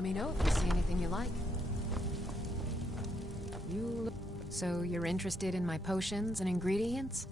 Let me know if you see anything you like. So you're interested in my potions and ingredients?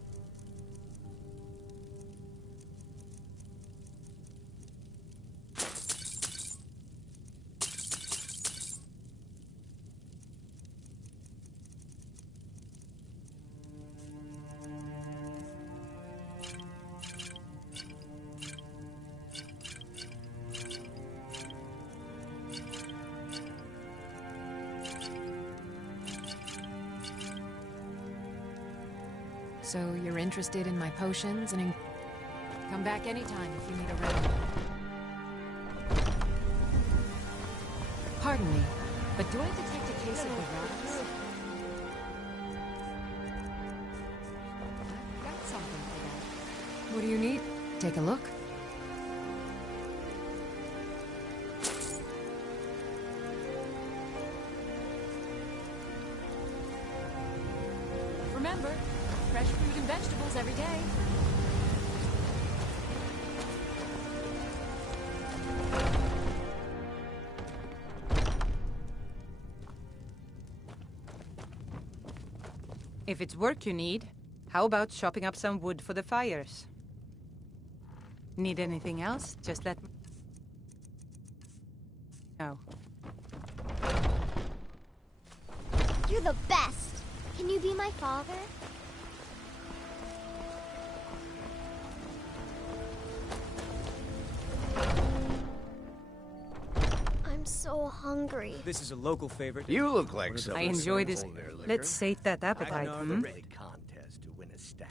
So you're interested in my potions and come back anytime if you need a remedy. Pardon me, but do I detect a case of the rats? I've got something for that. What do you need? Take a look. Remember, fresh fruit and vegetables every day. If it's work you need, how about chopping up some wood for the fires? Need anything else? Just let me know. You're the best! Can you be my father? I'm so hungry. This is a local favorite. You look like someone. I enjoy this. Let's sate that appetite, The red contest to win a stack.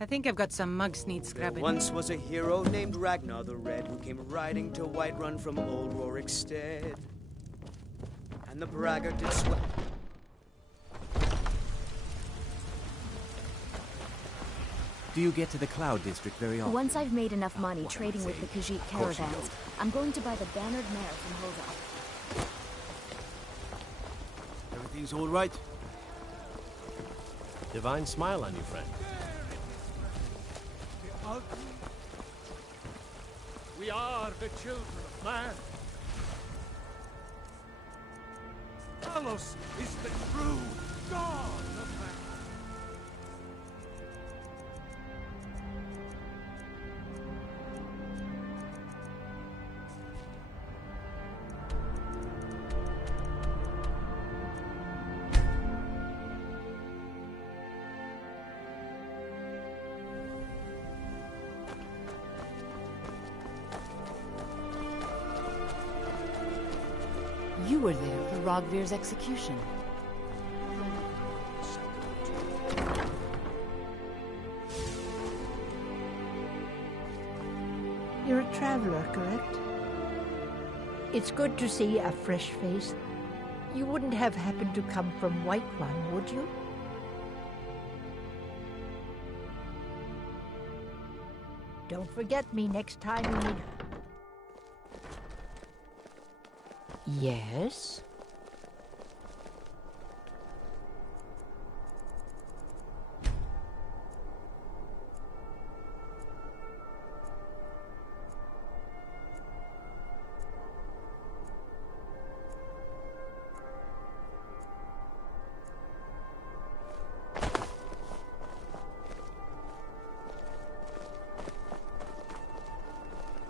I think I've got some mugs need There scrubbing. once was a hero named Ragnar the Red who came riding to Whiterun from old Rorikstead. And the braggart did sweat. Do you get to the Cloud District very often? Once I've made enough money trading with the Khajiit caravans, I'm going to buy the bannered mare from Hoda. Everything's all right? Divine smile on you, friend. We are the children of man. Talos is the true god of man. You were there for Rogvir's execution. You're a traveler, correct? It's good to see a fresh face. You wouldn't have happened to come from Whiterun, would you? Don't forget me next time you need... Yes?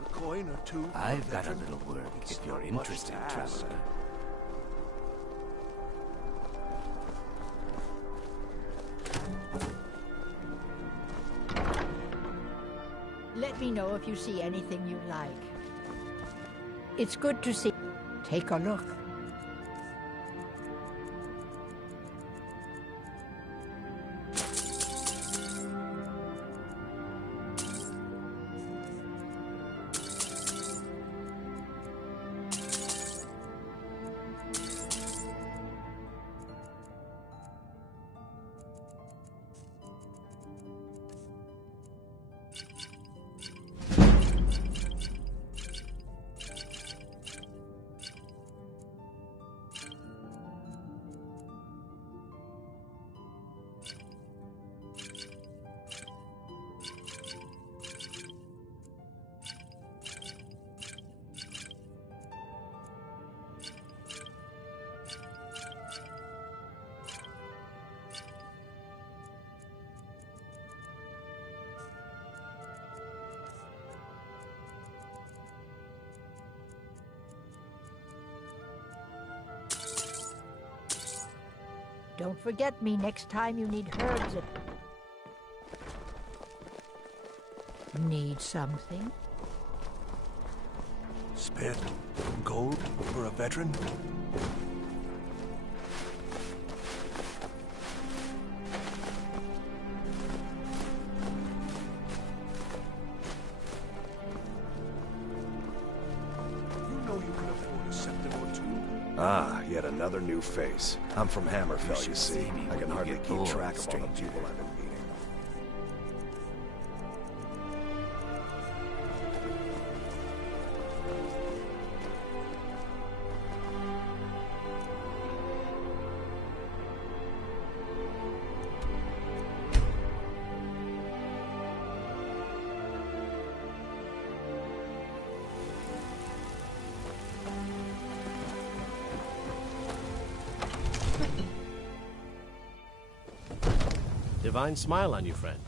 A coin or two. I've got a little work if you're interested, traveler. Let me know if you see anything you like. It's good to see. Take a look. Don't forget me next time you need herbs. Need something? Spit. Gold for a veteran? Ah, yet another new face. I'm from Hammerfell, you see. I can hardly keep track of all the people I've been meeting. Divine smile on you, friend.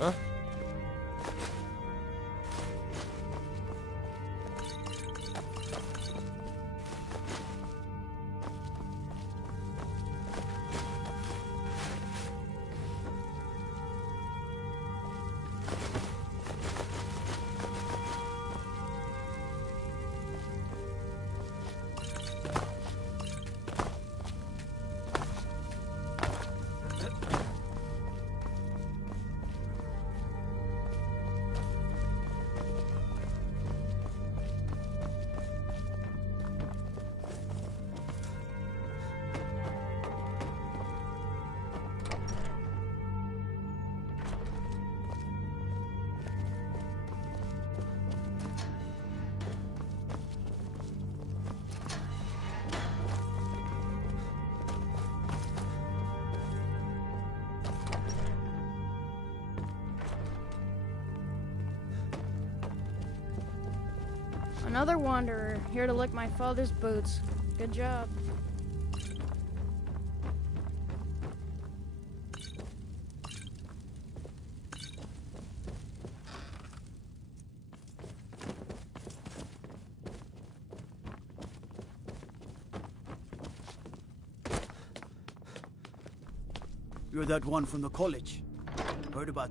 Huh? Another wanderer, here to lick my father's boots. Good job. You're that one from the college. Heard about...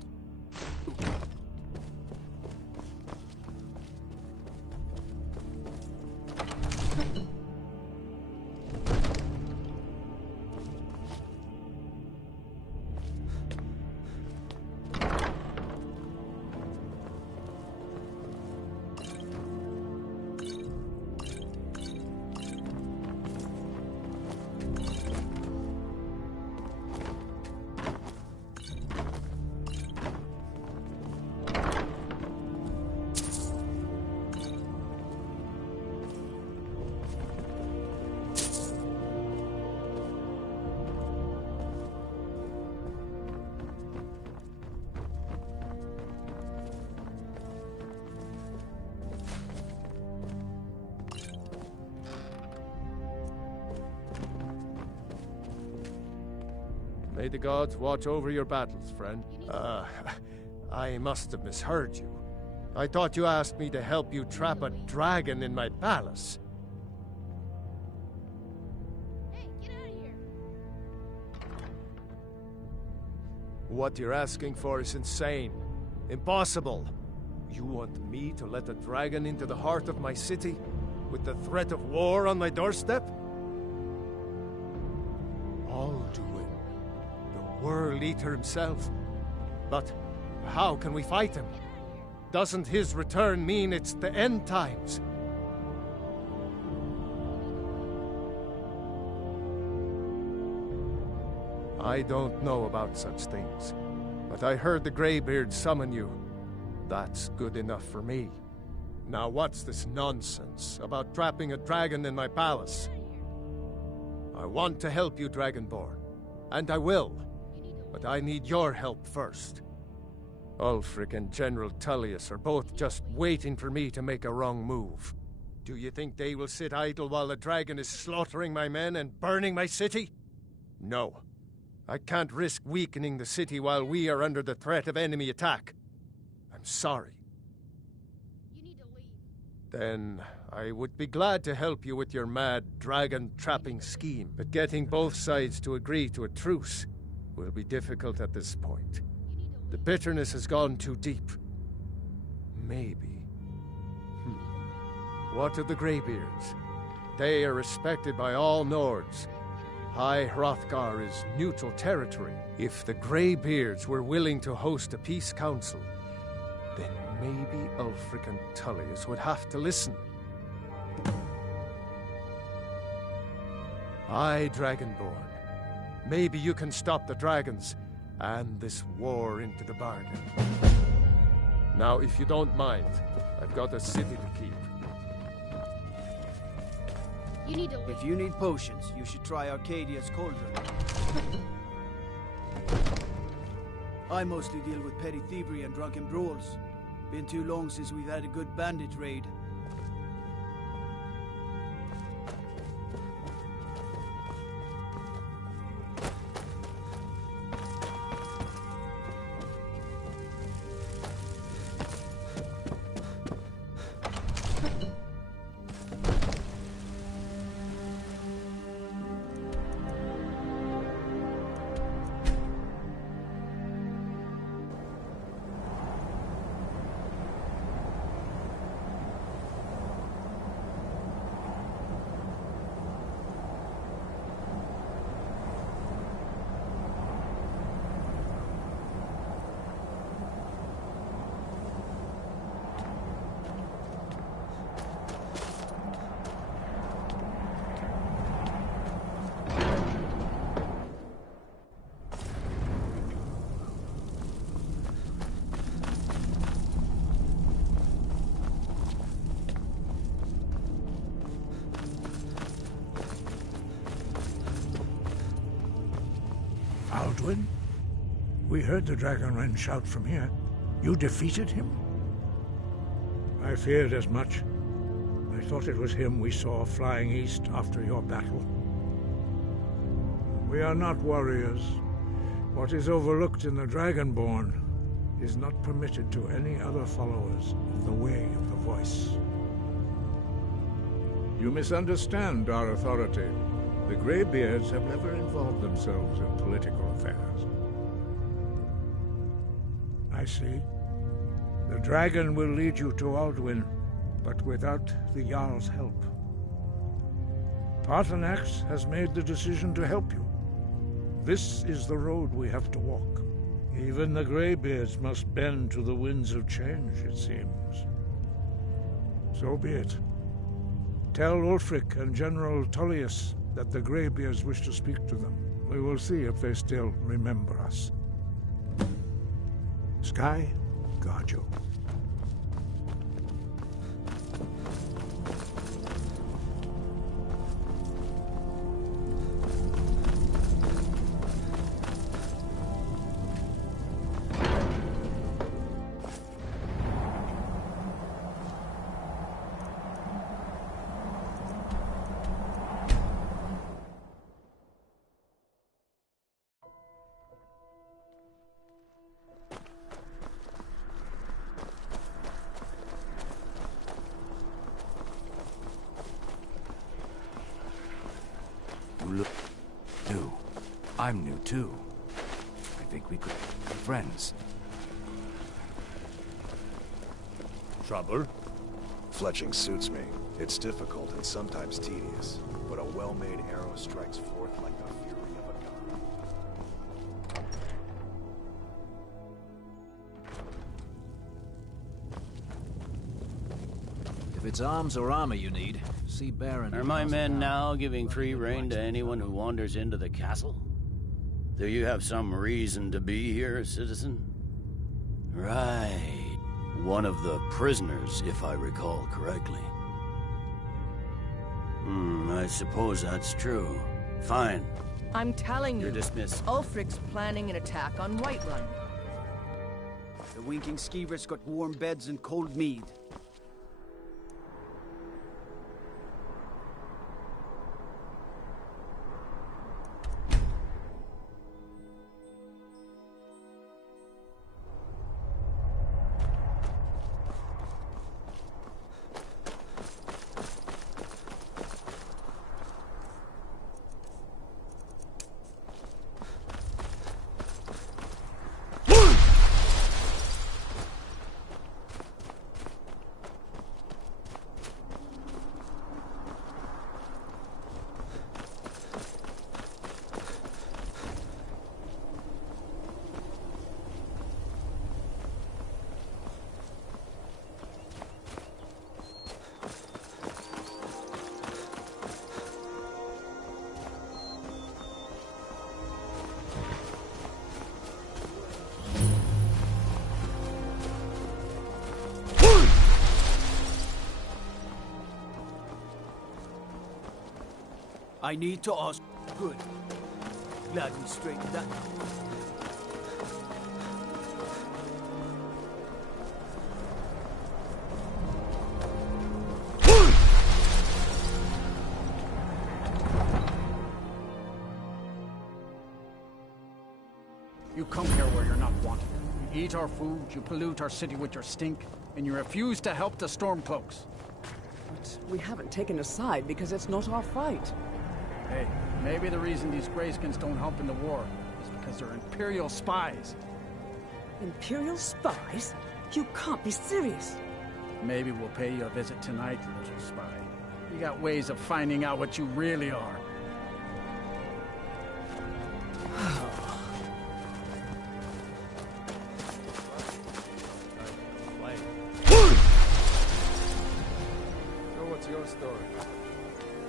May the gods watch over your battles, friend. I must have misheard you. I thought you asked me to help you trap a dragon in my palace. Hey, get out of here! What you're asking for is insane. Impossible. You want me to let a dragon into the heart of my city? With the threat of war on my doorstep? Alduin. The World Eater himself. But how can we fight him? Doesn't his return mean it's the end times? I don't know about such things, but I heard the Greybeard summon you. That's good enough for me. Now what's this nonsense about trapping a dragon in my palace? I want to help you, Dragonborn, and I will, but I need your help first. Ulfric and General Tullius are both just waiting for me to make a wrong move. Do you think they will sit idle while the dragon is slaughtering my men and burning my city? No. I can't risk weakening the city while we are under the threat of enemy attack. I'm sorry. You need to leave. Then I would be glad to help you with your mad dragon-trapping scheme, but getting both sides to agree to a truce will be difficult at this point. The bitterness has gone too deep. Maybe. What of the Greybeards? They are respected by all Nords. High Hrothgar is neutral territory. If the Greybeards were willing to host a peace council, then maybe Ulfric and Tullius would have to listen. Aye, Dragonborn. Maybe you can stop the dragons, and this war into the bargain. Now, if you don't mind, I've got a city to keep. You need to leave. If you need potions, you should try Arcadia's cauldron. I mostly deal with petty thievery and drunken brawls. Been too long since we've had a good bandit raid. Alduin? We heard the Dragonren shout from here. You defeated him? I feared as much. I thought it was him we saw flying east after your battle. We are not warriors. What is overlooked in the Dragonborn is not permitted to any other followers of the Way of the Voice. You misunderstand our authority. The Greybeards have never involved themselves in political affairs. I see. The dragon will lead you to Alduin, but without the Jarl's help. Paarthurnax has made the decision to help you. This is the road we have to walk. Even the Greybeards must bend to the winds of change, it seems. So be it. Tell Ulfric and General Tullius that the Greybeards wish to speak to them. We will see if they still remember us. Sky, guard you. You look new. I'm new too. I think we could be friends. Trouble? Fletching suits me. It's difficult and sometimes tedious, but a well-made arrow strikes forth like the fury of a god. If it's arms or armor you need, see Baron. Are my men now giving free rein to anyone who wanders into the castle? Do you have some reason to be here, citizen? Right. One of the prisoners, if I recall correctly. I suppose that's true. Fine. I'm telling You're you, dismissed. Ulfric's planning an attack on Whiterun. The winking skeever's got warm beds and cold mead. I need to ask. Good. Glad we straightened that out. You come here where you're not wanted. You eat our food, you pollute our city with your stink, and you refuse to help the Stormcloaks. But we haven't taken a side because it's not our fight. Hey, maybe the reason these Greyskins don't help in the war is because they're Imperial spies. Imperial spies? You can't be serious. Maybe we'll pay you a visit tonight, little spy. We got ways of finding out what you really are. So what's your story?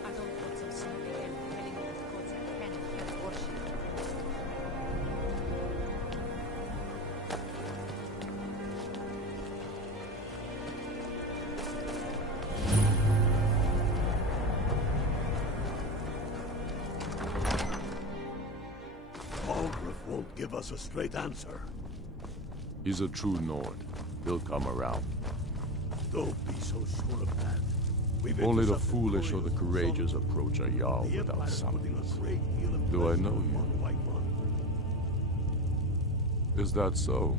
I don't want some snooping in, telling all the gods I can and can't worship. Algrif won't give us a straight answer. He's a true Nord. He'll come around. Don't be so sure of that. We've Only the intercepted foolish or the couriers from courageous approach a Jarl The without Empire's putting summons. a great deal of Do I pressure know you? upon Whiterun. Is that so?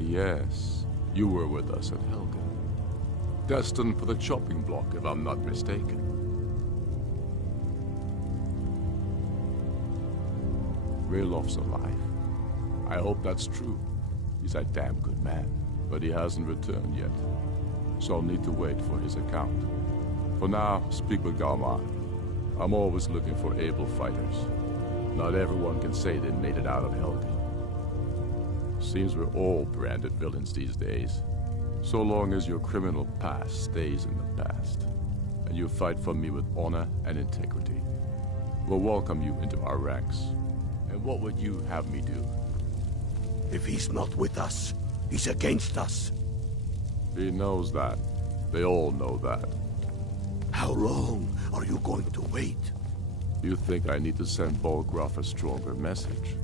Yes. You were with us at Helgen. Destined for the chopping block, if I'm not mistaken. Raylof's alive. I hope that's true. He's a damn good man, but he hasn't returned yet. So I'll need to wait for his account. For now, speak with Galmar. I'm always looking for able fighters. Not everyone can say they made it out of Helgen. Seems we're all branded villains these days. So long as your criminal past stays in the past, and you fight for me with honor and integrity, we'll welcome you into our ranks. And what would you have me do? If he's not with us, he's against us. He knows that. They all know that. How long are you going to wait? You think I need to send Bolgraf a stronger message?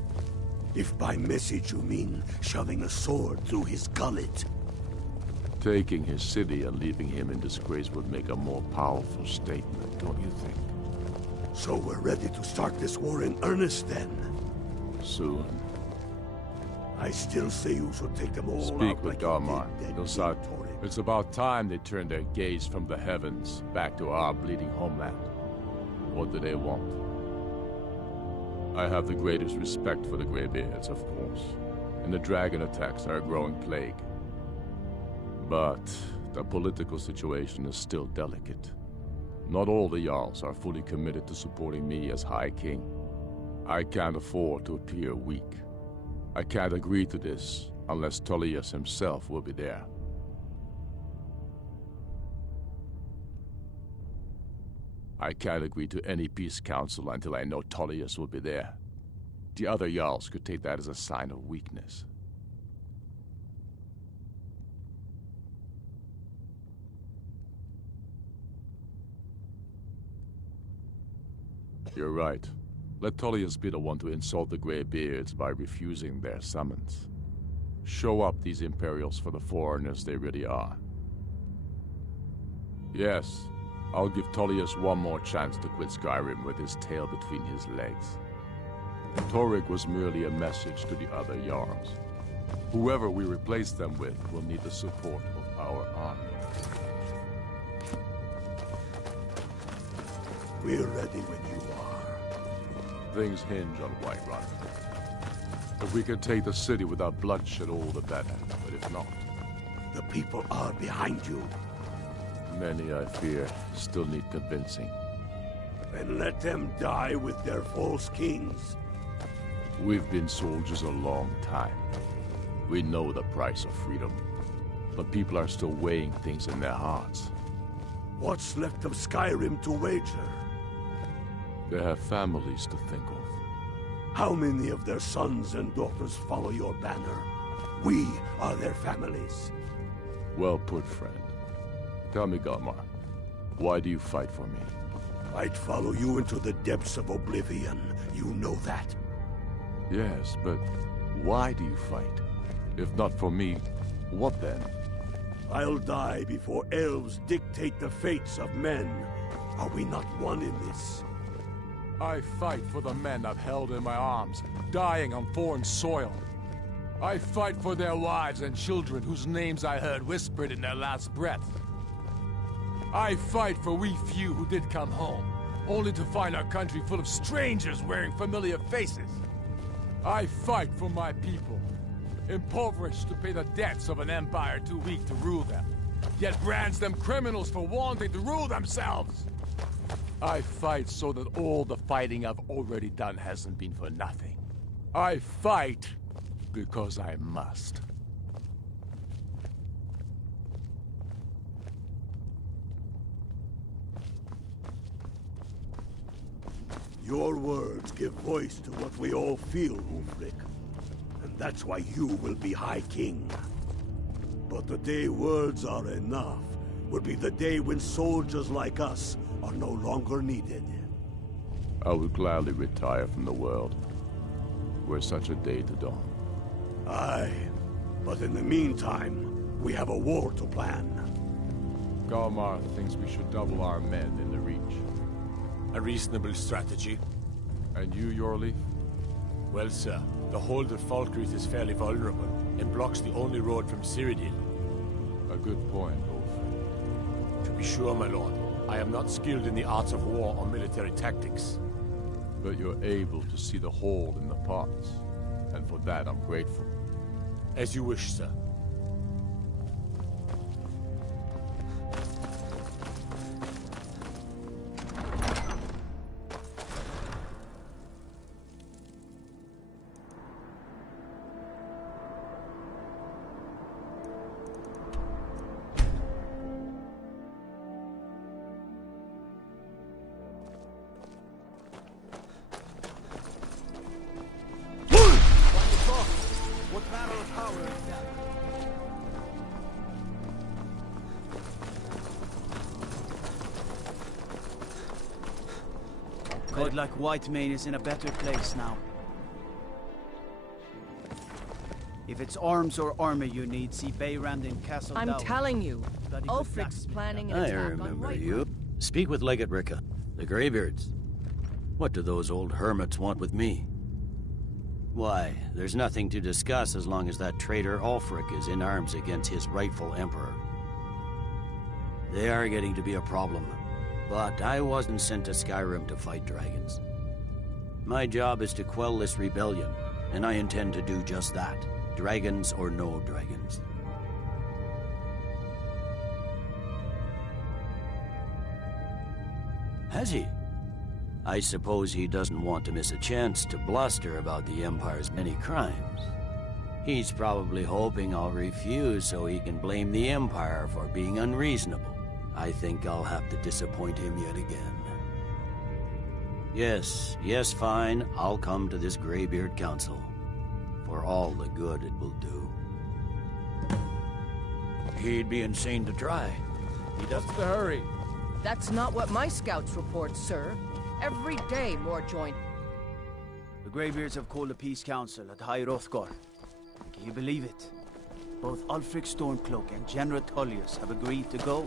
If by message you mean shoving a sword through his gullet. Taking his city and leaving him in disgrace would make a more powerful statement, don't you think? So we're ready to start this war in earnest then? Soon. I still say you should take them all Speak out with like Galmar. you did Ilsat, Tory. it's about time they turned their gaze from the heavens back to our bleeding homeland. What do they want? I have the greatest respect for the Greybeards, of course, and the dragon attacks are a growing plague. But the political situation is still delicate. Not all the Jarls are fully committed to supporting me as High King. I can't afford to appear weak. I can't agree to this unless Tullius himself will be there. I can't agree to any peace council until I know Tullius will be there. The other Jarls could take that as a sign of weakness. You're right. Let Tullius be the one to insult the Greybeards by refusing their summons. Show up these Imperials for the foreigners they really are. Yes, I'll give Tullius one more chance to quit Skyrim with his tail between his legs. Torrig was merely a message to the other Jarls. Whoever we replace them with will need the support of our army. We're ready when you are. Things hinge on Whiterun. If we can take the city without bloodshed, all the better. But if not... The people are behind you. Many, I fear, still need convincing. Then let them die with their false kings. We've been soldiers a long time. We know the price of freedom. But people are still weighing things in their hearts. What's left of Skyrim to wager? They have families to think of. How many of their sons and daughters follow your banner? We are their families. Well put, friend. Tell me, Galmar, why do you fight for me? I'd follow you into the depths of oblivion. You know that. Yes, but why do you fight? If not for me, what then? I'll die before elves dictate the fates of men. Are we not one in this? I fight for the men I've held in my arms, dying on foreign soil. I fight for their wives and children whose names I heard whispered in their last breath. I fight for we few who did come home, only to find our country full of strangers wearing familiar faces. I fight for my people, impoverished to pay the debts of an empire too weak to rule them, yet brands them criminals for wanting to rule themselves. I fight so that all the fighting I've already done hasn't been for nothing. I fight because I must. Your words give voice to what we all feel, Ulfric. And that's why you will be High King. But the day words are enough will be the day when soldiers like us are no longer needed. I would gladly retire from the world, were such a day to dawn. Aye, but in the meantime, we have a war to plan. Galmar thinks we should double our men in the Reach. A reasonable strategy. And you, Yorleaf? Well, sir, the hold at Falkreath is fairly vulnerable, and blocks the only road from Cyrodiil. A good point, Ulf. To be sure, my lord, I am not skilled in the arts of war or military tactics. But you're able to see the whole in the parts, and for that I'm grateful. As you wish, sir. Godlike Whitemane is in a better place now. If it's arms or armor you need, see Bayrand in Castle I'm Down. telling you, Ulfric's planning an I attack on remember Whiterun. you. Speak with Legate Ricka, the Greybeards. What do those old hermits want with me? Why, there's nothing to discuss as long as that traitor Ulfric is in arms against his rightful emperor. They are getting to be a problem. But I wasn't sent to Skyrim to fight dragons. My job is to quell this rebellion, and I intend to do just that. Dragons or no dragons. Has he? I suppose he doesn't want to miss a chance to bluster about the Empire's many crimes. He's probably hoping I'll refuse so he can blame the Empire for being unreasonable. I think I'll have to disappoint him yet again. Yes, fine. I'll come to this Greybeard Council. For all the good it will do. He'd be insane to try. He doesn't... What's the hurry? That's not what my scouts report, sir. Every day more join. The Greybeards have called a peace council at High Hrothgar. Can you believe it? Both Ulfric Stormcloak and General Tullius have agreed to go.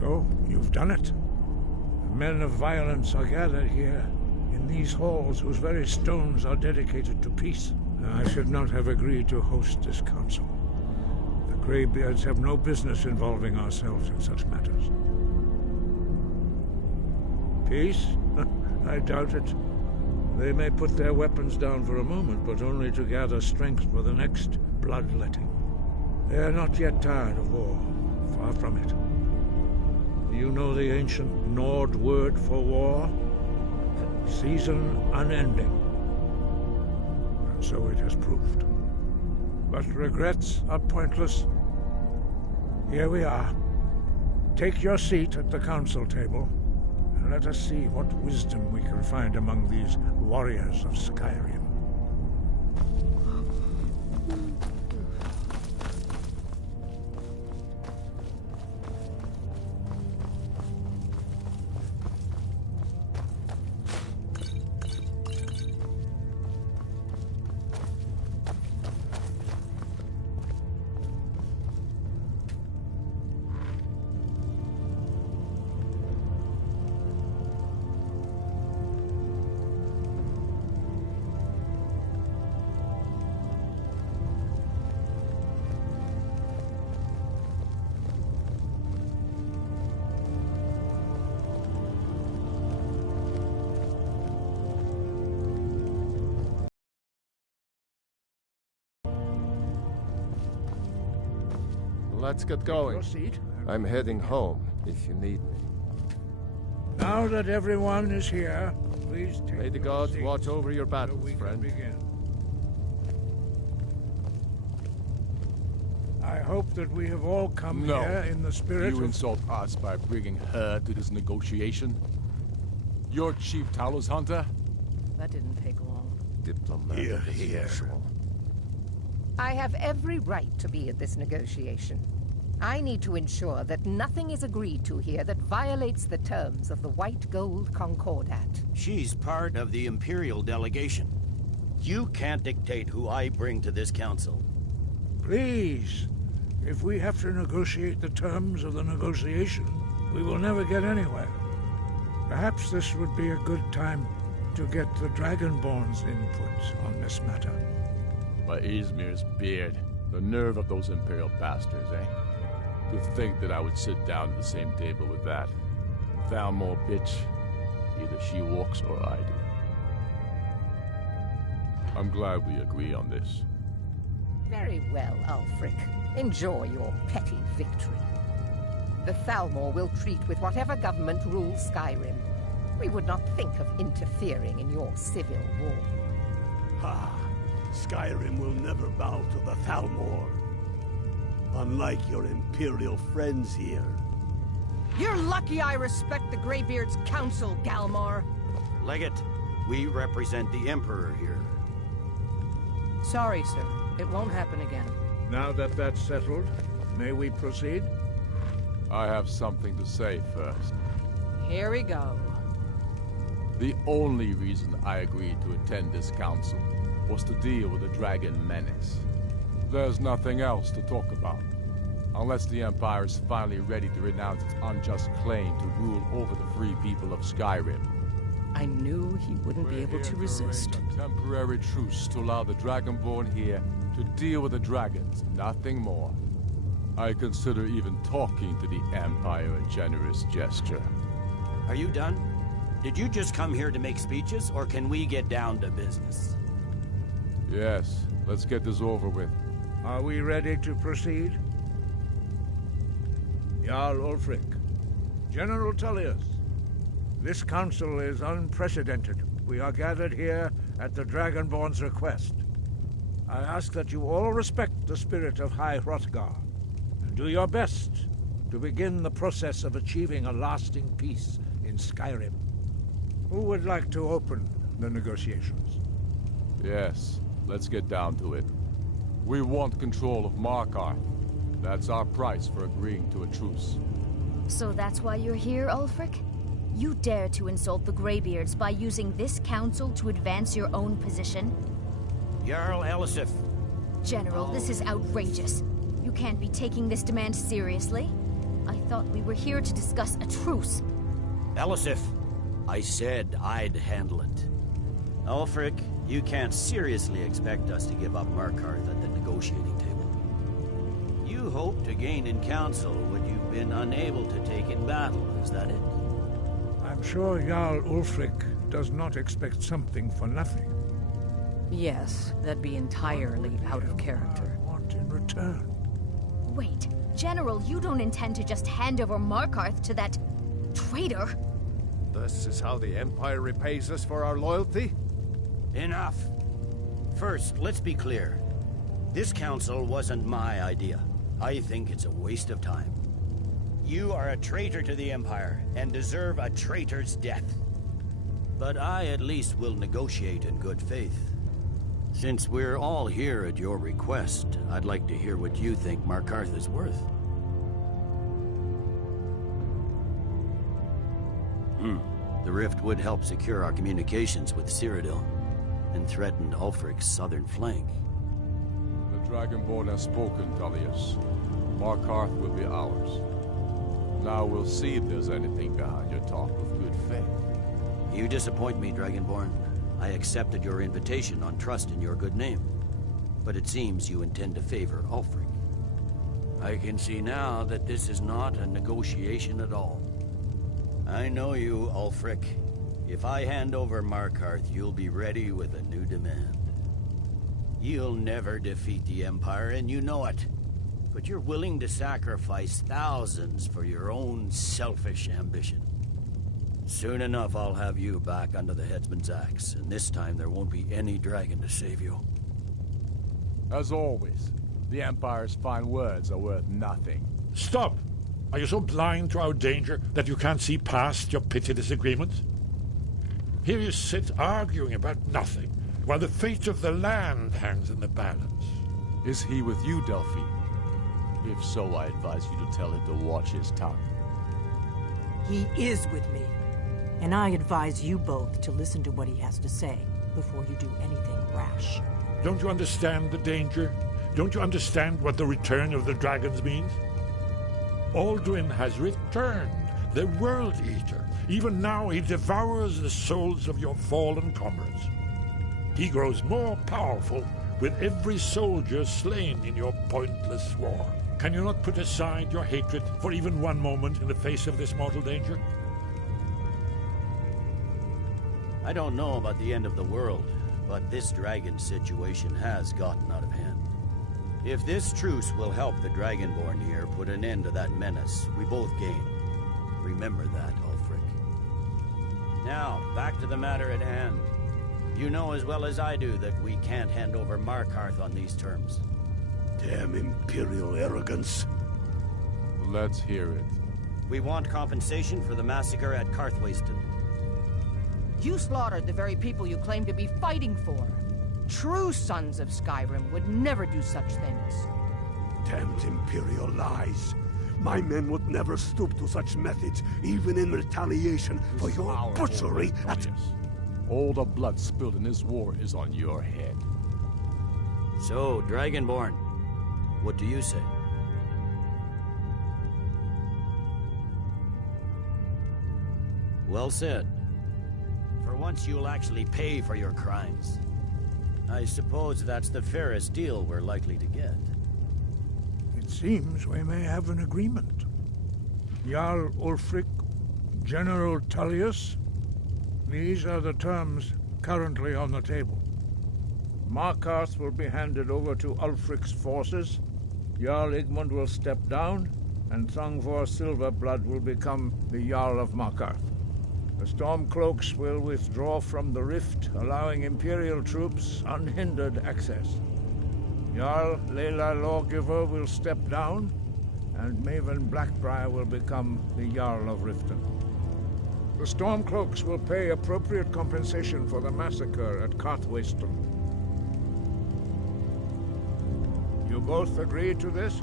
So, you've done it. The men of violence are gathered here, in these halls whose very stones are dedicated to peace. I should not have agreed to host this council. The Greybeards have no business involving ourselves in such matters. Peace? I doubt it. They may put their weapons down for a moment, but only to gather strength for the next bloodletting. They are not yet tired of war. Far from it. You know the ancient Nord word for war? Season unending. And so it has proved. But regrets are pointless. Here we are. Take your seat at the council table, and let us see what wisdom we can find among these warriors of Skyrim. Let's get going. Your seat. I'm heading home, if you need me. Now that everyone is here, please take May the your gods seats watch over your so battles, we can friend. begin. I hope that we have all come No. here in the spirit You of... insult us by bringing her to this negotiation? You're Chief Talos Hunter? That didn't take long. Diplomatic Here, as here. usual. I have every right to be at this negotiation. I need to ensure that nothing is agreed to here that violates the terms of the White Gold Concordat. She's part of the Imperial delegation. You can't dictate who I bring to this council. Please, if we have to negotiate the terms of the negotiation, we will never get anywhere. Perhaps this would be a good time to get the Dragonborn's input on this matter. By Izmir's beard. The nerve of those Imperial bastards, eh? To think that I would sit down at the same table with that. Thalmor bitch. Either she walks or I do. I'm glad we agree on this. Very well, Ulfric. Enjoy your petty victory. The Thalmor will treat with whatever government rules Skyrim. We would not think of interfering in your civil war. Ha! Skyrim will never bow to the Thalmor. Unlike your Imperial friends here. You're lucky I respect the Greybeard's council, Galmar. Legate, we represent the Emperor here. Sorry, sir. It won't happen again. Now that that's settled, may we proceed? I have something to say first. Here we go. The only reason I agreed to attend this council was to deal with the dragon menace. There's nothing else to talk about. Unless the Empire is finally ready to renounce its unjust claim to rule over the free people of Skyrim. I knew he wouldn't be able to resist. A temporary truce to allow the Dragonborn here to deal with the dragons, nothing more. I consider even talking to the Empire a generous gesture. Are you done? did you just come here to make speeches, or can we get down to business? Yes, let's get this over with. Are we ready to proceed? Jarl Ulfric, General Tullius, this council is unprecedented. We are gathered here at the Dragonborn's request. I ask that you all respect the spirit of High Hrothgar, and do your best to begin the process of achieving a lasting peace in Skyrim. Who would like to open the negotiations? Yes, let's get down to it. We want control of Markarth. That's our price for agreeing to a truce. So that's why you're here, Ulfric? You dare to insult the Greybeards by using this council to advance your own position? Jarl Elisif. General, this is outrageous. You can't be taking this demand seriously. I thought we were here to discuss a truce. Elisif, I said I'd handle it. Ulfric, you can't seriously expect us to give up Markarth at the negotiating table. You hoped to gain in council what you've been unable to take in battle, is that it? I'm sure Jarl Ulfric does not expect something for nothing. Yes, that'd be entirely out of character. Want in return? Wait, General, you don't intend to just hand over Markarth to that traitor? This is how the Empire repays us for our loyalty? Enough. First, let's be clear. This council wasn't my idea. I think it's a waste of time. You are a traitor to the Empire and deserve a traitor's death. But I at least will negotiate in good faith. Since we're all here at your request, I'd like to hear what you think Markarth is worth. The rift would help secure our communications with Cyrodiil, and threatened Ulfric's southern flank. The Dragonborn has spoken, Tullius. Markarth will be ours. Now we'll see if there's anything behind your talk of good faith. You disappoint me, Dragonborn. I accepted your invitation on trust in your good name. But it seems you intend to favor Ulfric. I can see now that this is not a negotiation at all. I know you, Ulfric. If I hand over Markarth, you'll be ready with a new demand. You'll never defeat the Empire, and you know it. But you're willing to sacrifice thousands for your own selfish ambition. Soon enough, I'll have you back under the headsman's axe, and this time there won't be any dragon to save you. As always, the Empire's fine words are worth nothing. Stop! Are you so blind to our danger that you can't see past your petty disagreements? Here you sit arguing about nothing, while the fate of the land hangs in the balance. Is he with you, Delphine? If so, I advise you to tell him to watch his tongue. He is with me, and I advise you both to listen to what he has to say before you do anything rash. Don't you understand the danger? Don't you understand what the return of the dragons means? Alduin has returned, the World Eater. Even now he devours the souls of your fallen comrades. He grows more powerful with every soldier slain in your pointless war. Can you not put aside your hatred for even one moment in the face of this mortal danger? I don't know about the end of the world, but this dragon situation has gotten out of hand. If this truce will help the Dragonborn here put an end to that menace, we both gain. Remember that, Ulfric. Now, back to the matter at hand. You know as well as I do that we can't hand over Markarth on these terms. Damn Imperial arrogance. Let's hear it. We want compensation for the massacre at Karthwasten. You slaughtered the very people you claim to be fighting for. True sons of Skyrim would never do such things. Damned Imperial lies. My men would never stoop to such methods, even in retaliation for your butchery at... All the blood spilled in this war is on your head. So, Dragonborn, what do you say? Well said. For once you'll actually pay for your crimes. I suppose that's the fairest deal we're likely to get. It seems we may have an agreement. Jarl Ulfric, General Tullius, These are the terms currently on the table. Markarth will be handed over to Ulfric's forces, Jarl Igmund will step down, and Thongvor Silverblood will become the Jarl of Markarth. The Stormcloaks will withdraw from the rift, allowing Imperial troops unhindered access. Jarl Layla Lawgiver will step down, and Maven Blackbriar will become the Jarl of Riften. The Stormcloaks will pay appropriate compensation for the massacre at Carthwayston. You both agree to this?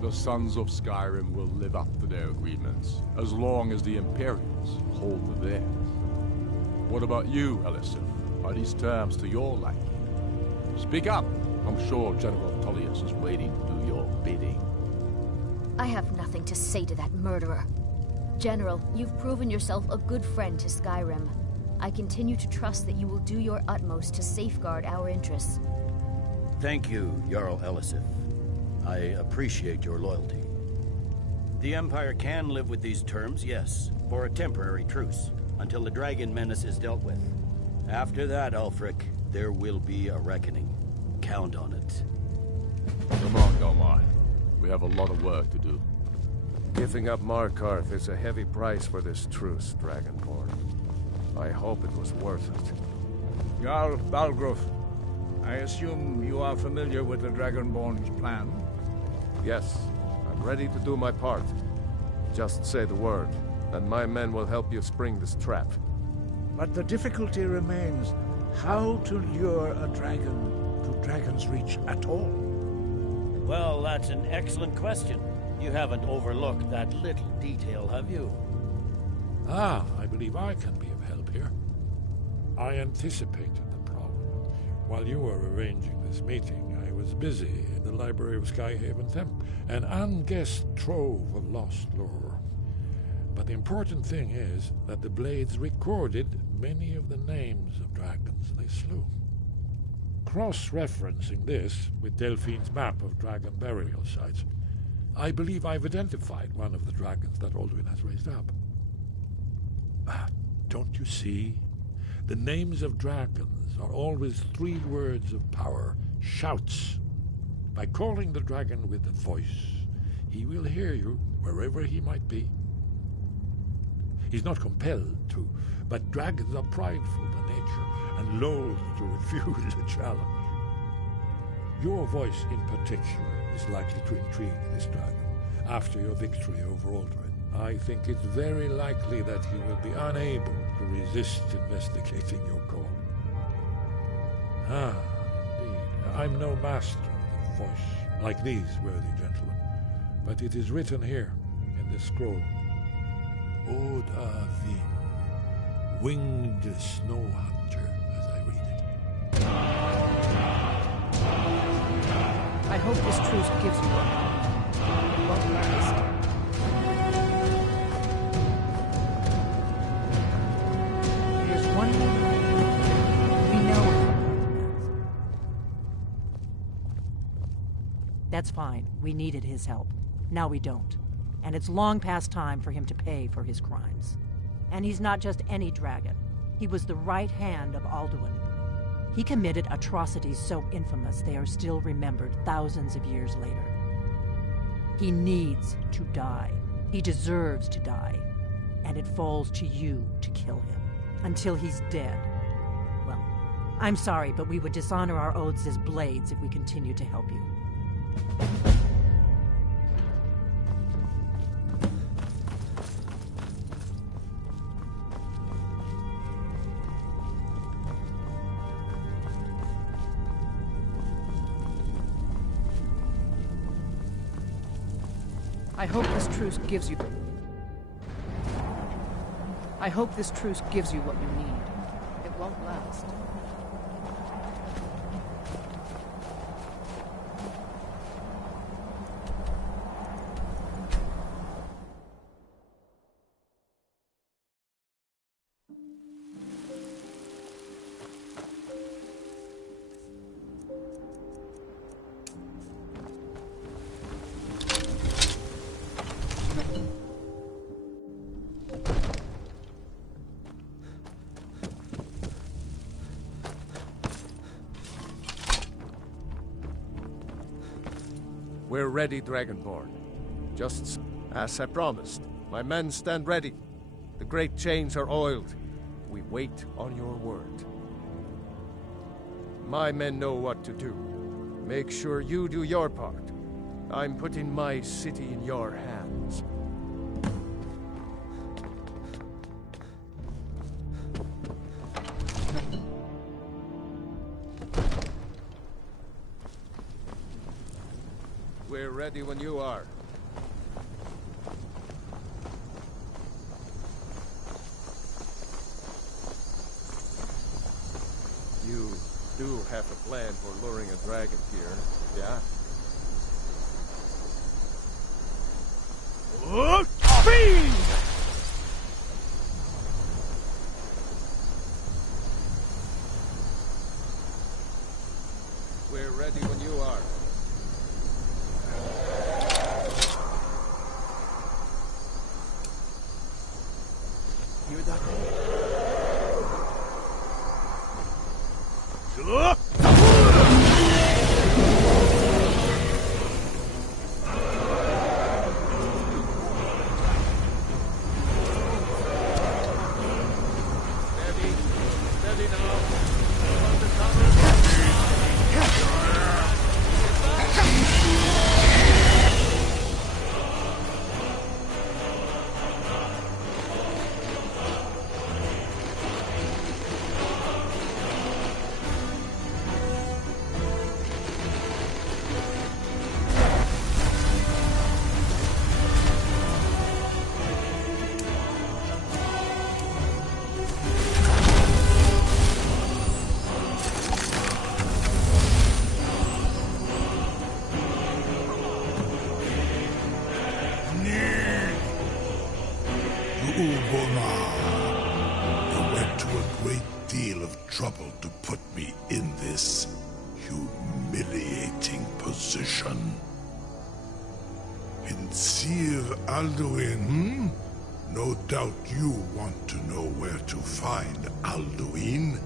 The Sons of Skyrim will live up to their agreements, as long as the Imperials hold to theirs. What about you, Elisif? Are these terms to your liking? Speak up! I'm sure General Tullius is waiting to do your bidding. I have nothing to say to that murderer. General, you've proven yourself a good friend to Skyrim. I continue to trust that you will do your utmost to safeguard our interests. Thank you, Jarl Elisif. I appreciate your loyalty. The Empire can live with these terms, yes, for a temporary truce, until the dragon menace is dealt with. After that, Ulfric, there will be a reckoning. Count on it. Come on, Galmar. We have a lot of work to do. Giving up Markarth is a heavy price for this truce, Dragonborn. I hope it was worth it. Jarl Balgruf, I assume you are familiar with the Dragonborn's plan? Yes, I'm ready to do my part. Just say the word, and my men will help you spring this trap. But the difficulty remains how to lure a dragon to Dragon's Reach at all. Well, that's an excellent question. You haven't overlooked that little detail, have you? Ah, I believe I can be of help here. I anticipated the problem. While you were arranging this meeting, I was busy in the library of Skyhaven Temp, an unguessed trove of lost lore. But the important thing is that the Blades recorded many of the names of dragons they slew. Cross-referencing this with Delphine's map of dragon burial sites, I believe I've identified one of the dragons that Alduin has raised up. Don't you see? The names of dragons are always 3 words of power, shouts. By calling the dragon with a voice, he will hear you wherever he might be. He's not compelled to, but dragons are prideful by nature and loath to refuse a challenge. Your voice in particular is likely to intrigue this dragon. After your victory over Alduin, I think it's very likely that he will be unable to resist investigating your call. Ah, indeed. I'm no master of the voice, like these worthy gentlemen, but it is written here in this scroll. Oda Vin, winged snow hunter, as I read it. I hope this truce gives you one. It won't last. There's one thing. We know. That's fine. We needed his help. Now we don't. And it's long past time for him to pay for his crimes. And he's not just any dragon. He was the right hand of Alduin. He committed atrocities so infamous they are still remembered thousands of years later. He needs to die. He deserves to die. And it falls to you to kill him. Until he's dead. Well, I'm sorry, but we would dishonor our oaths as Blades if we continue to help you. I hope this truce gives you... I hope this truce gives you what you need. It won't last. We're ready, Dragonborn. Just as I promised. My men stand ready. The great chains are oiled. We wait on your word. My men know what to do. Make sure you do your part. I'm putting my city in your hands. We're ready when you are. You do have a plan for luring a dragon here, yeah? Fiend! We're ready when you are. Hear that? You went to a great deal of trouble to put me in this humiliating position. Sir Alduin, No doubt you want to know where to find Alduin.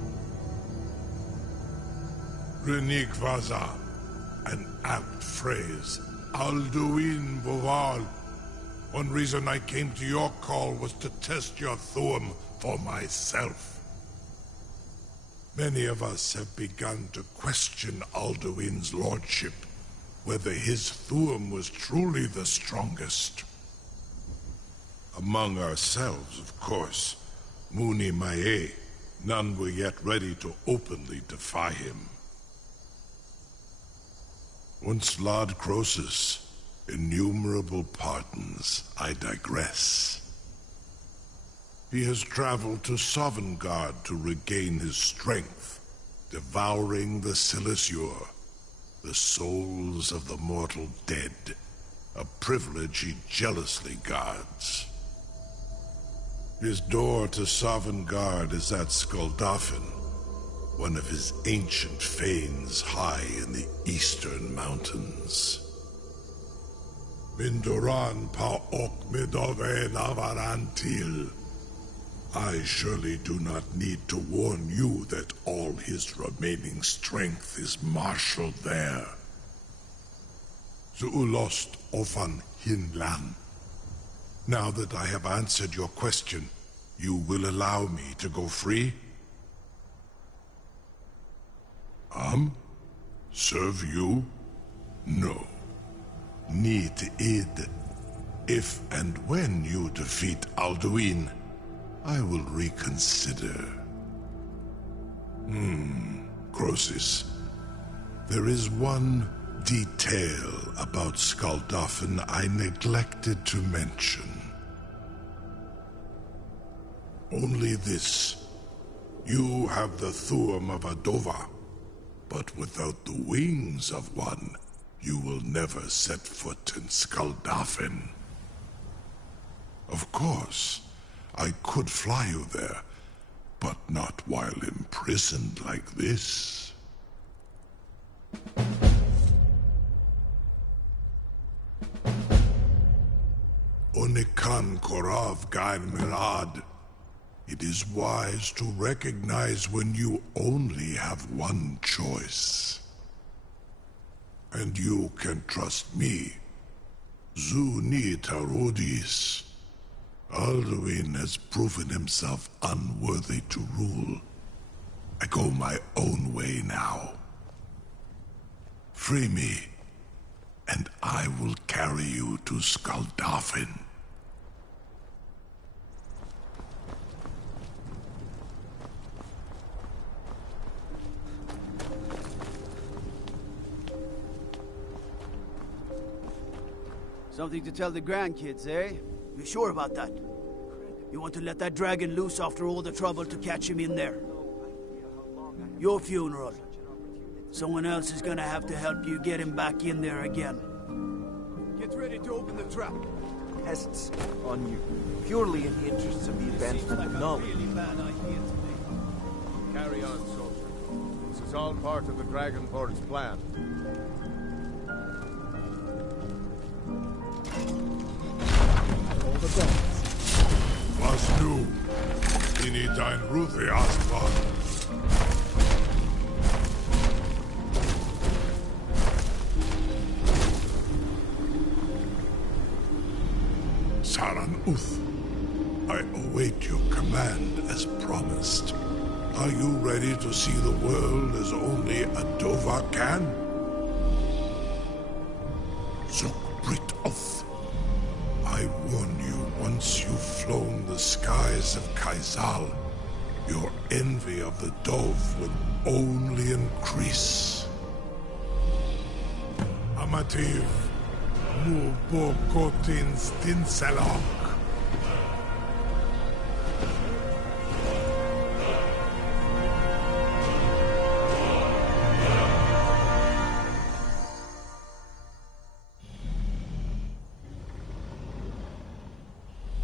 Renikvaza, an apt phrase. Alduin Boval. One reason I came to your call was to test your Thuum for myself. Many of us have begun to question Alduin's lordship, whether his Thuum was truly the strongest. Among ourselves, of course, Muni Mae, none were yet ready to openly defy him. Once Lord Croesus, innumerable pardons, I digress. He has traveled to Sovngarde to regain his strength, devouring the Silesure, the souls of the mortal dead, a privilege he jealously guards. His door to Sovngarde is at Skuldafn, one of his ancient fanes high in the eastern mountains. Mindoran pa ok midove navarantil. I surely do not need to warn you that all his remaining strength is marshaled there. Zuulost ofan hinlan. Now that I have answered your question, you will allow me to go free? Serve you? No. Need id. If and when you defeat Alduin, I will reconsider. Croesus. There is one detail about Skuldafn I neglected to mention. Only this. You have the Thuum of a Dova, but without the wings of one, you will never set foot in Skuldafn. Of course, I could fly you there, but not while imprisoned like this. Onikan Korav Gain Mirad. It is wise to recognize when you only have one choice. And you can trust me. Zuni Tarodis. Alduin has proven himself unworthy to rule. I go my own way now. Free me, and I will carry you to Skaldafin. Something to tell the grandkids, eh? You sure about that? You want to let that dragon loose after all the trouble to catch him in there? Your funeral. Someone else is gonna have to help you get him back in there again. Get ready to open the trap. Pests on you, purely in the interests of the advancement of knowledge. Carry on, soldier. This is all part of the Dragonborn's plan. Was du? Ini dein Ruthi Astvan. Saran Uth, I await your command as promised. Are you ready to see the world as only a Dova can? Zuk Brit Oth, I warn you, once you've flown the skies of Kaizal, your envy of the Dove will only increase. Amativ, mu bokotin stinselok.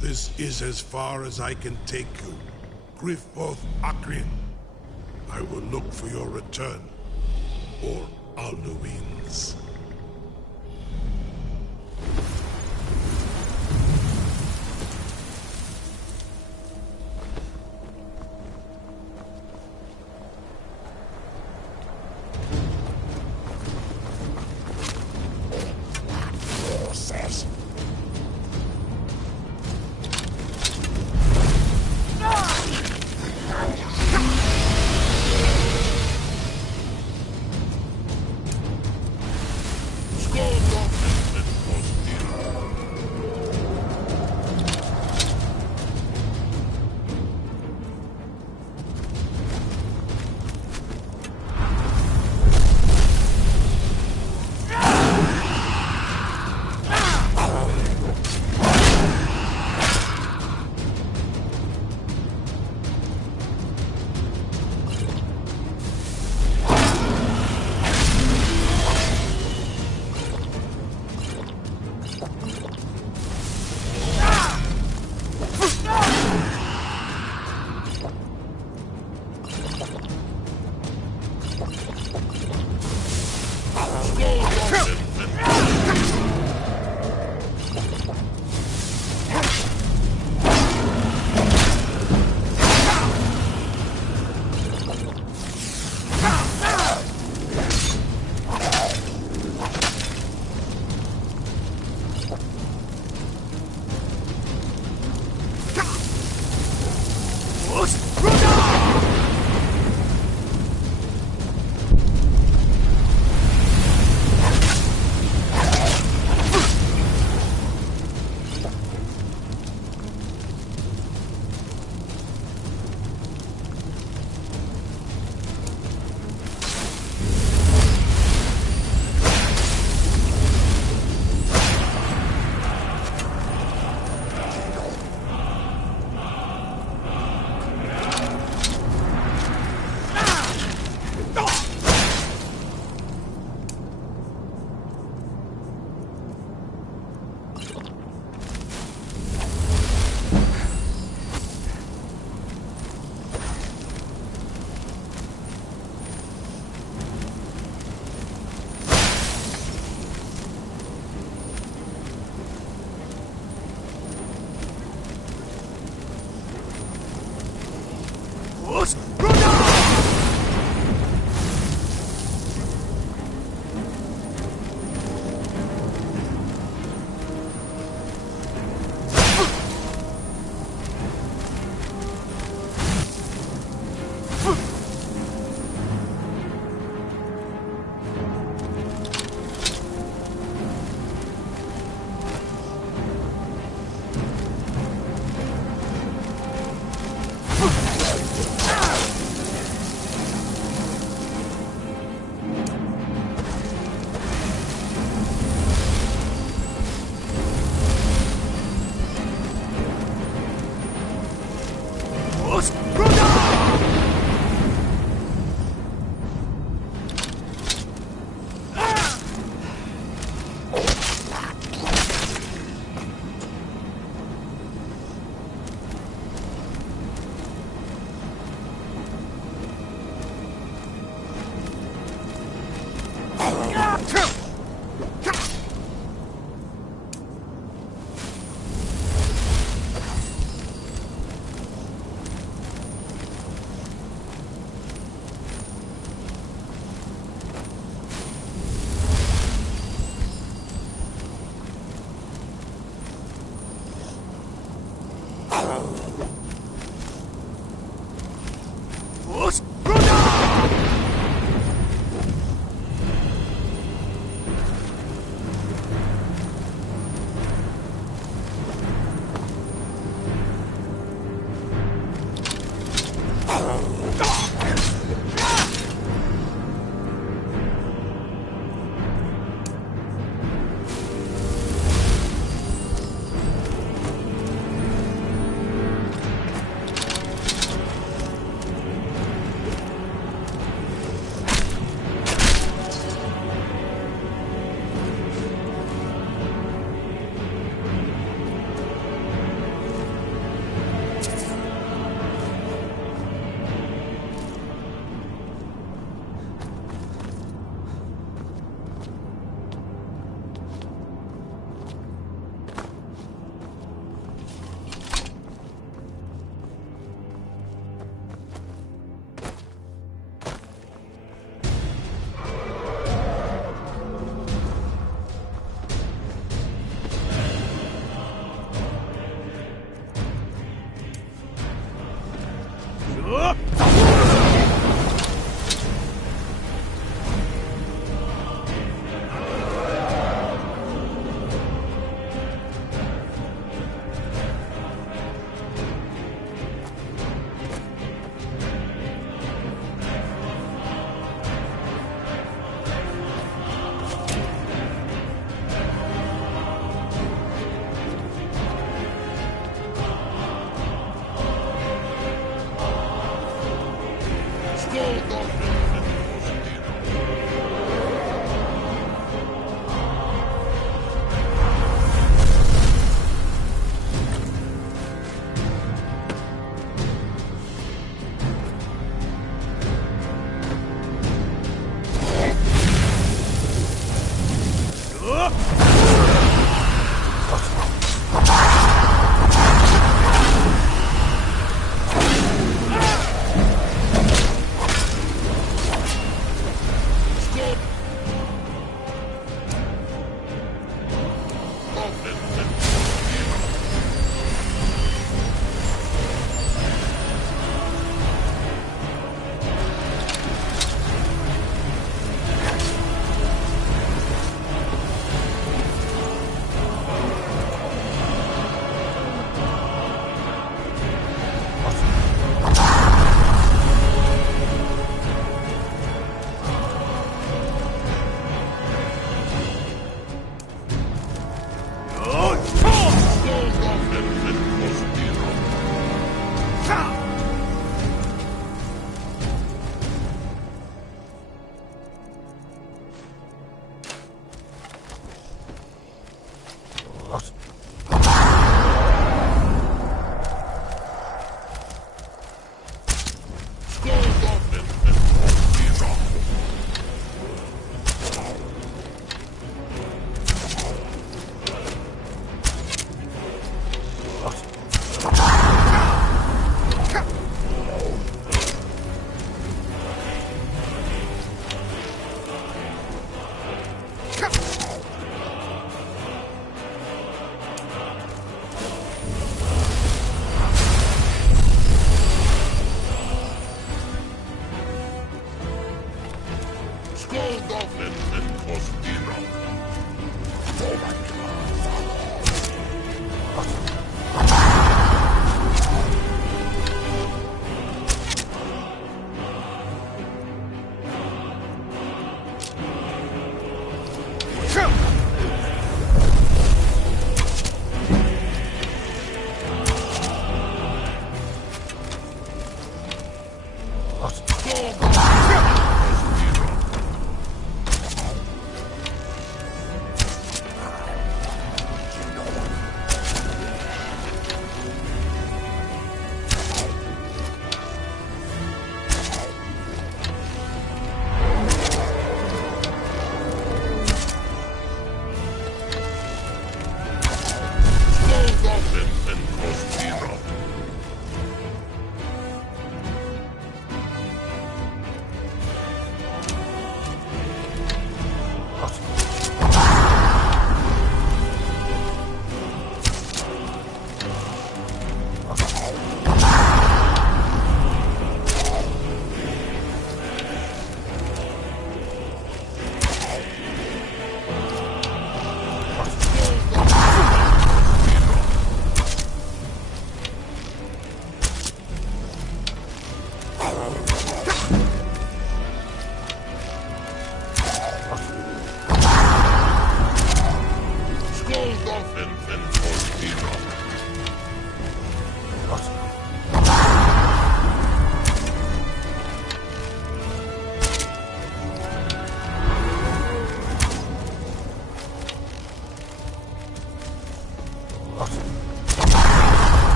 This is as far as I can take you. Grifoth Akrin. I will look for your return. Or Alduins.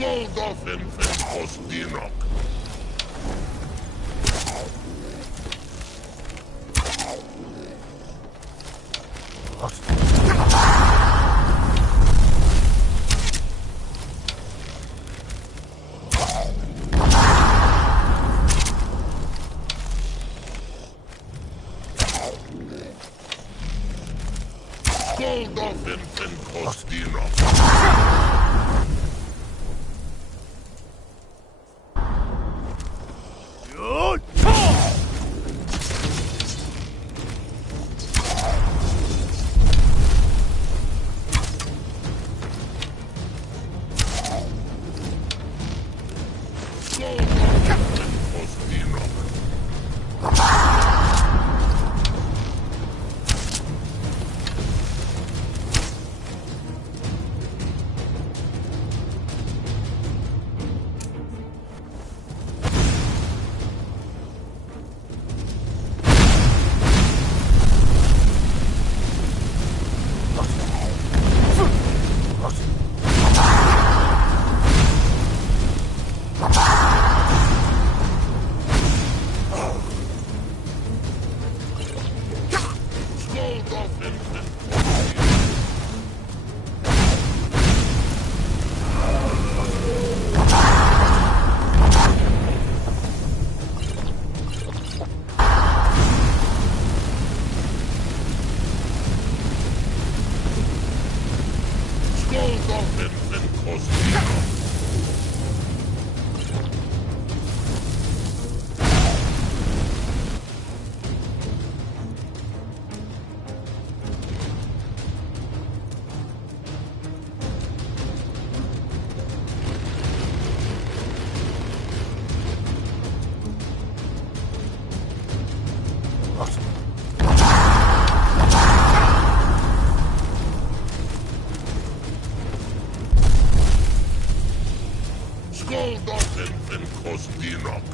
Skoldofen Kostinok. Skoldofen Kostinok. Skoldofen Kostinok.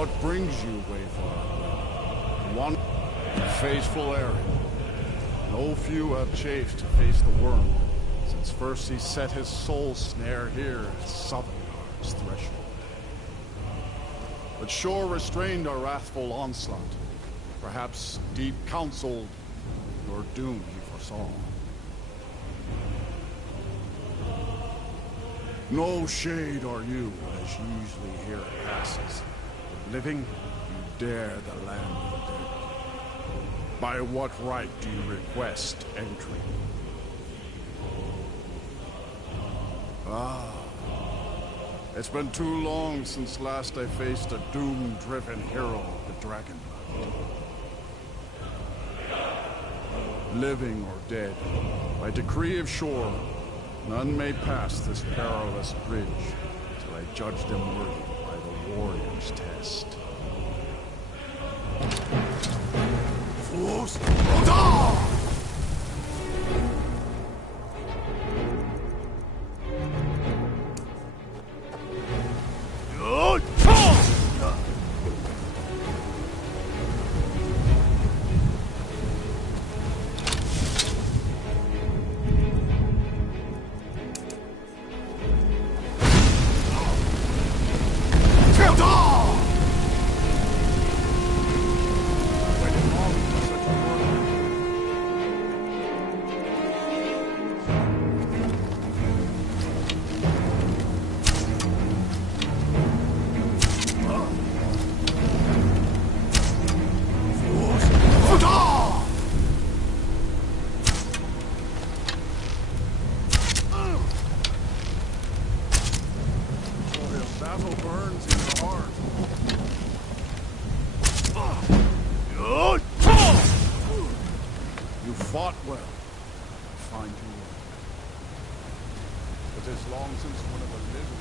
What brings you, Wayfarer? One faithful errand. No few have chafed to face the worm, since first he set his soul snare here at Sovngar's threshold. But Shor restrained our wrathful onslaught. Perhaps deep counseled your doom he foresaw. No shade are you, as usually here it passes. Living, you dare the land of the dead. By what right do you request entry? Ah, it's been too long since last I faced a doom-driven hero of the Dragonblood. Living or dead, by decree of Shor, none may pass this perilous bridge till I judge them worthy by the warrior's test. Fools! find you. But as long since one of the living.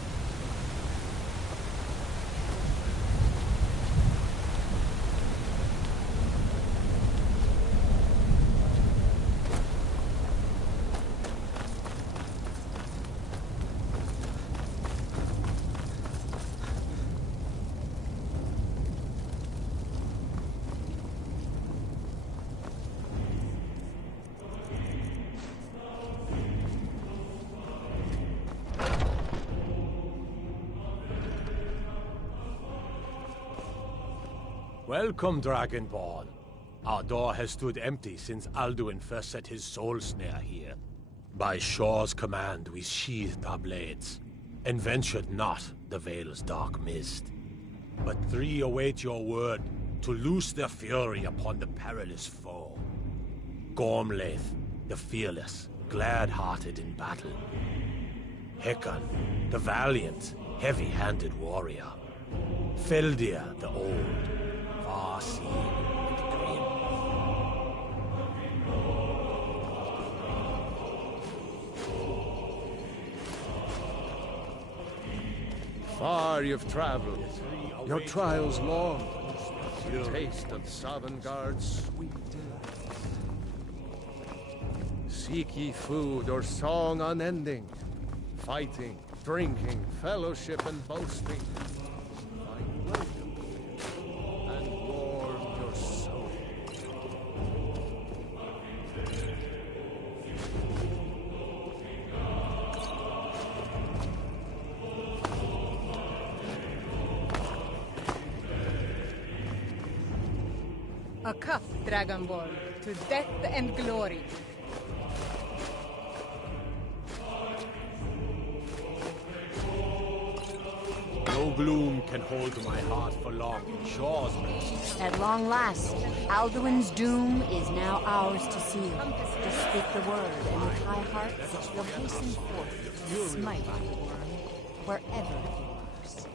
Welcome, Dragonborn. Our door has stood empty since Alduin first set his soul snare here. By Shaw's command, we sheathed our blades, and ventured not the Vale's dark mist. But three await your word to loose their fury upon the perilous foe. Gormlaith, the fearless, glad-hearted in battle. Hecon, the valiant, heavy-handed warrior. Feldir, the old, far-seeing and grim. Far you've traveled, your trials long, to taste of Sovngarde's sweet delight. Seek ye food or song unending, fighting, drinking, fellowship and boasting. Find welcome and warm your soul. A cup, Dragonborn, to death and glory. No gloom can hold my heart for long in Shaw's rest. At long last, Alduin's doom is now ours to seal. Just speak the word, and with high hearts, we'll hasten forth to smite the worm wherever he lurks.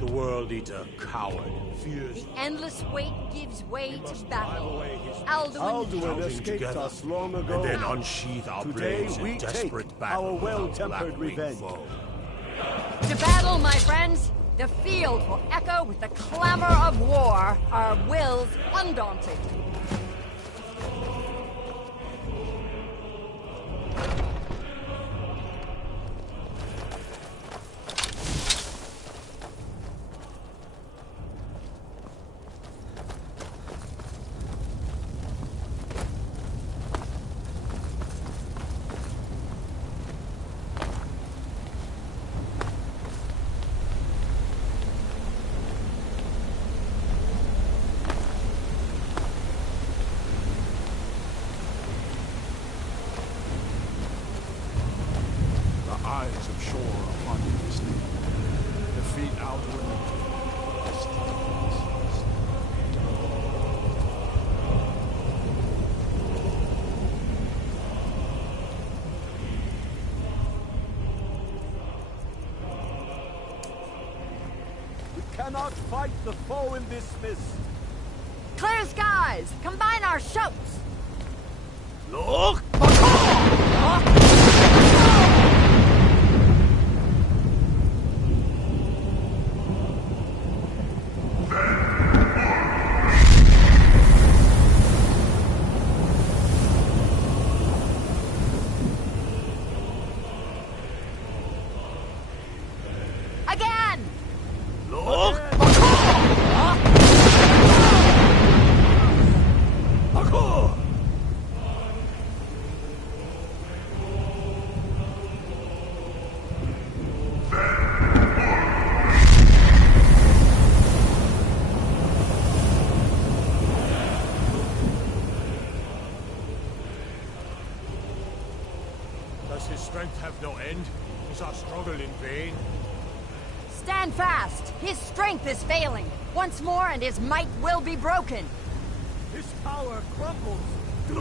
The World Eater, coward, fears. The endless wait gives way to battle. Alduin escaped us long ago. And then unsheath our Today blades we in take desperate battle. our with our well-tempered black-winged revenge. foe. To battle, my friends! The field will echo with the clamor of war, our wills undaunted. The eyes of shore upon you this day. The feet outward. We cannot fight the foe in this mist. Clear skies! Combine our shouts! Look! Again! Look! Does his strength have no end? Is our struggle in vain? Stand fast! His strength is failing! Once more and his might will be broken! His power crumbles! The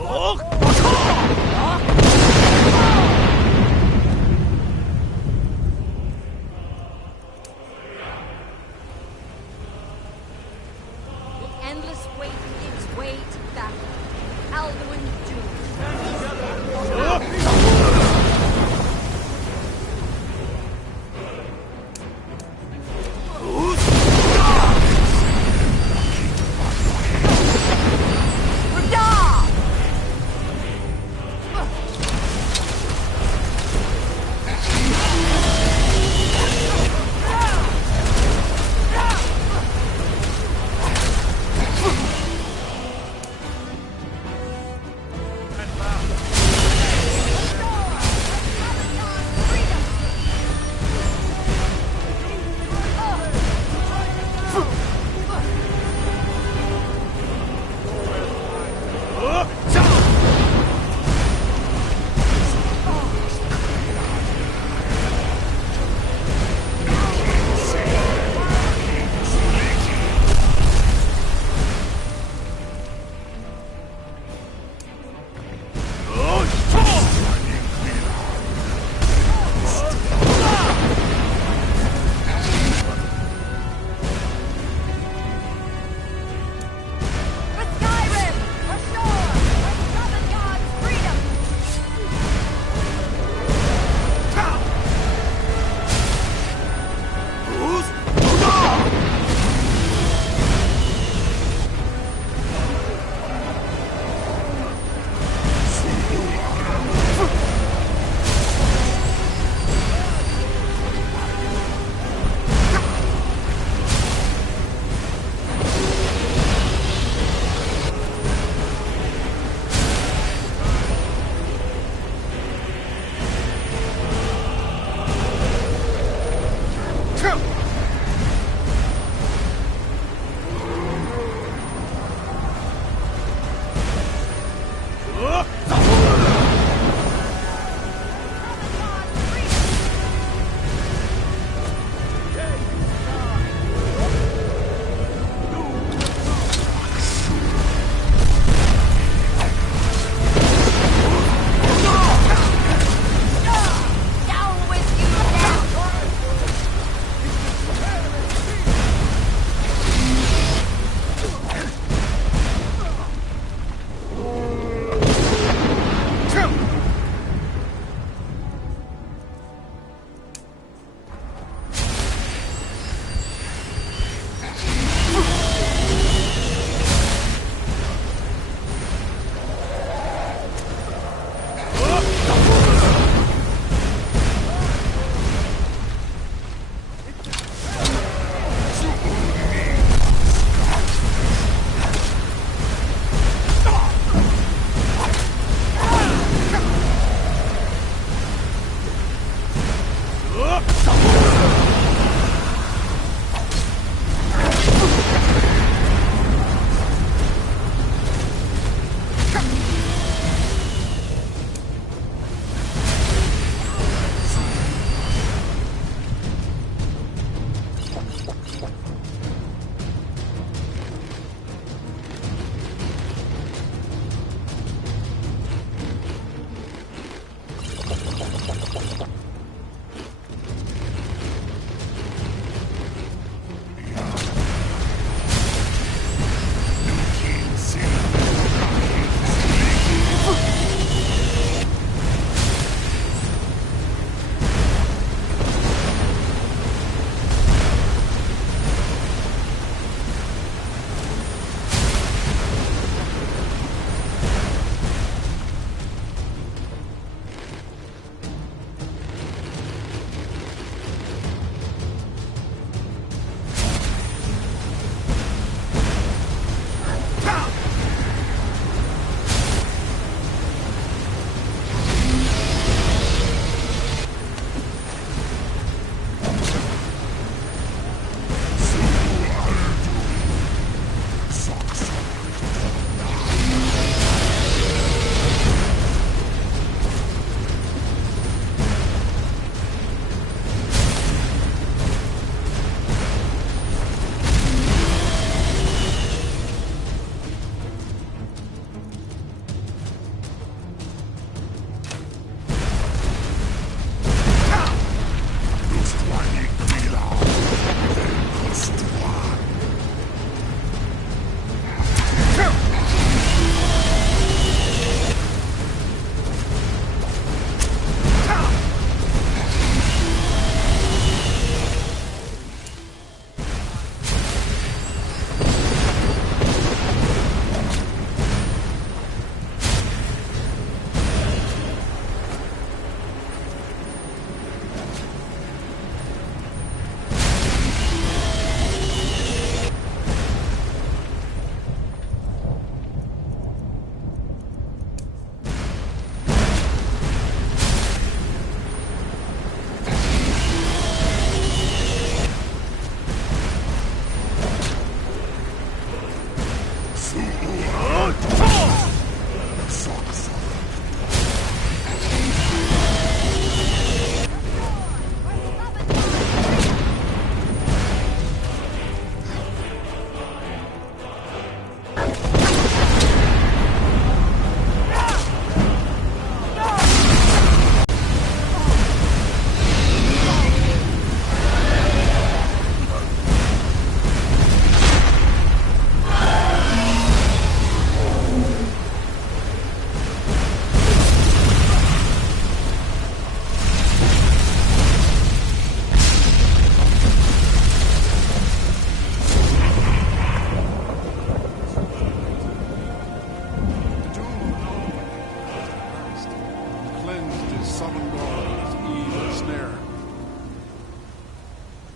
endless wait gives way to battle. Alduin doom.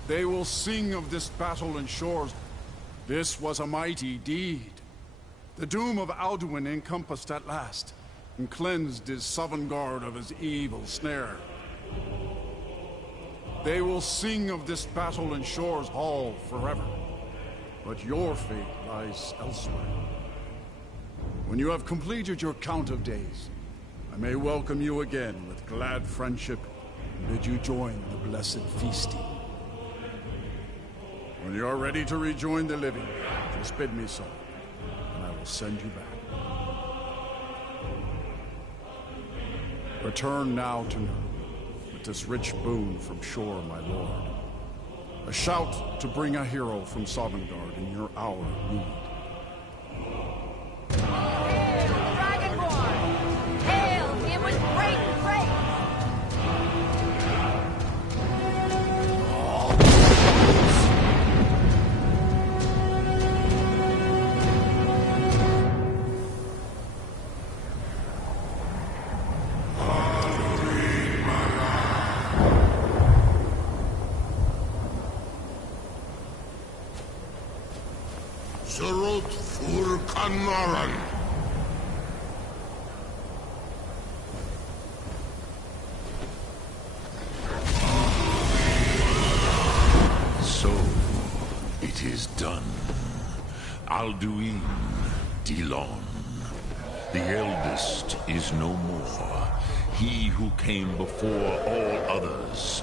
They will sing of this battle and shores. This was a mighty deed. The doom of Alduin encompassed at last, and cleansed his Sovngarde of his evil snare. They will sing of this battle in Shore's Hall forever. But your fate lies elsewhere. When you have completed your count of days, I may welcome you again with glad friendship and bid you join the blessed feasting. When you are ready to rejoin the living, just bid me so, and I will send you back. Return now to Nurgle with this rich boon from Shore, my lord. A shout to bring a hero from Sovngarde in your hour of need. Hail him with great praise! Surut fur Kanaran. So, it is done. Alduin, Dilon. The eldest is no more. He who came before all others,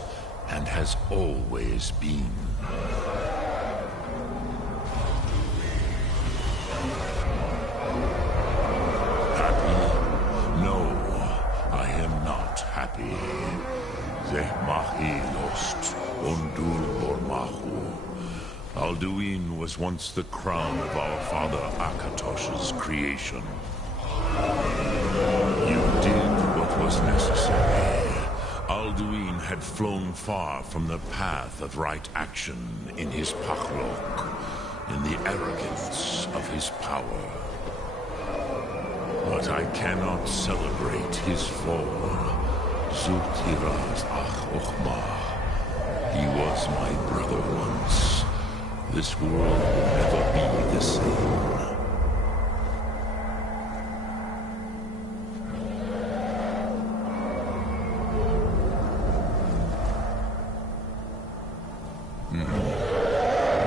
and has always been. Happy. Zeh mahi lost, ondur bormahu. Alduin was once the crown of our father Akatosh's creation. You did what was necessary. Alduin had flown far from the path of right action in his pachlok, in the arrogance of his power. But I cannot celebrate his fall. Zultiraz ach ochmah. He was my brother once. This world will never be the same.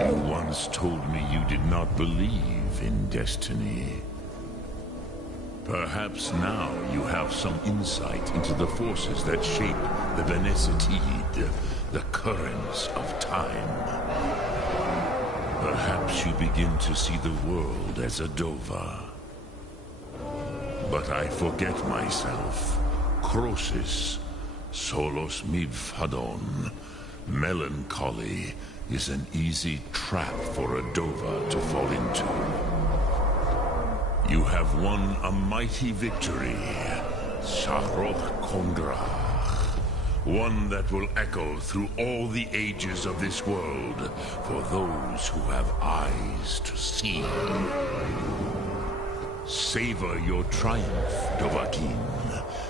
You once told me you did not believe in destiny. Perhaps now you have some insight into the forces that shape the Benesitid, the currents of time. Perhaps you begin to see the world as a Dova. But I forget myself. Crosis, solos midfadon. Melancholy is an easy trap for a Dova to fall into. You have won a mighty victory, Shahroch Kondrach. One that will echo through all the ages of this world for those who have eyes to see. Savor your triumph, Dovahkiin.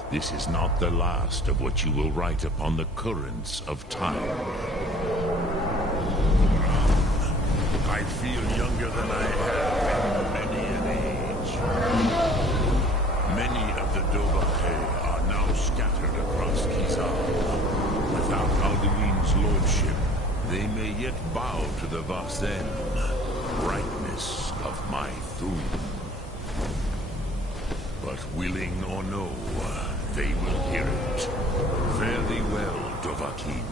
This is not the last of what you will write upon the currents of time. I feel younger than I have in many an age. Many of the Dovahkiin are now scattered across Kizar. Without Alduin's lordship, they may yet bow to the Vasen, brightness of my Thum. But willing or no, they will hear it. Fare thee well, Dovahkiin.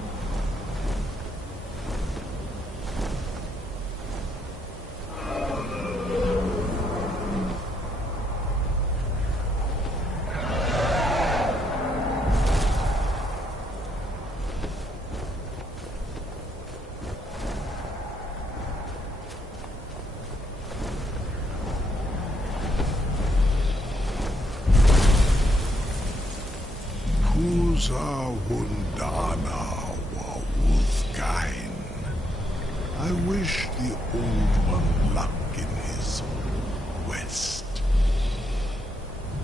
Wundana wa Wolfgain. I wish the Old One luck in his quest.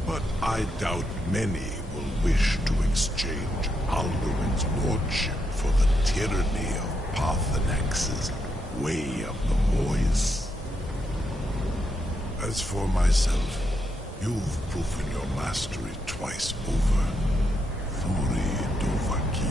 But I doubt many will wish to exchange Alduin's lordship for the tyranny of Parthen As for myself, you've proven your mastery twice over. Thuri Dovaki.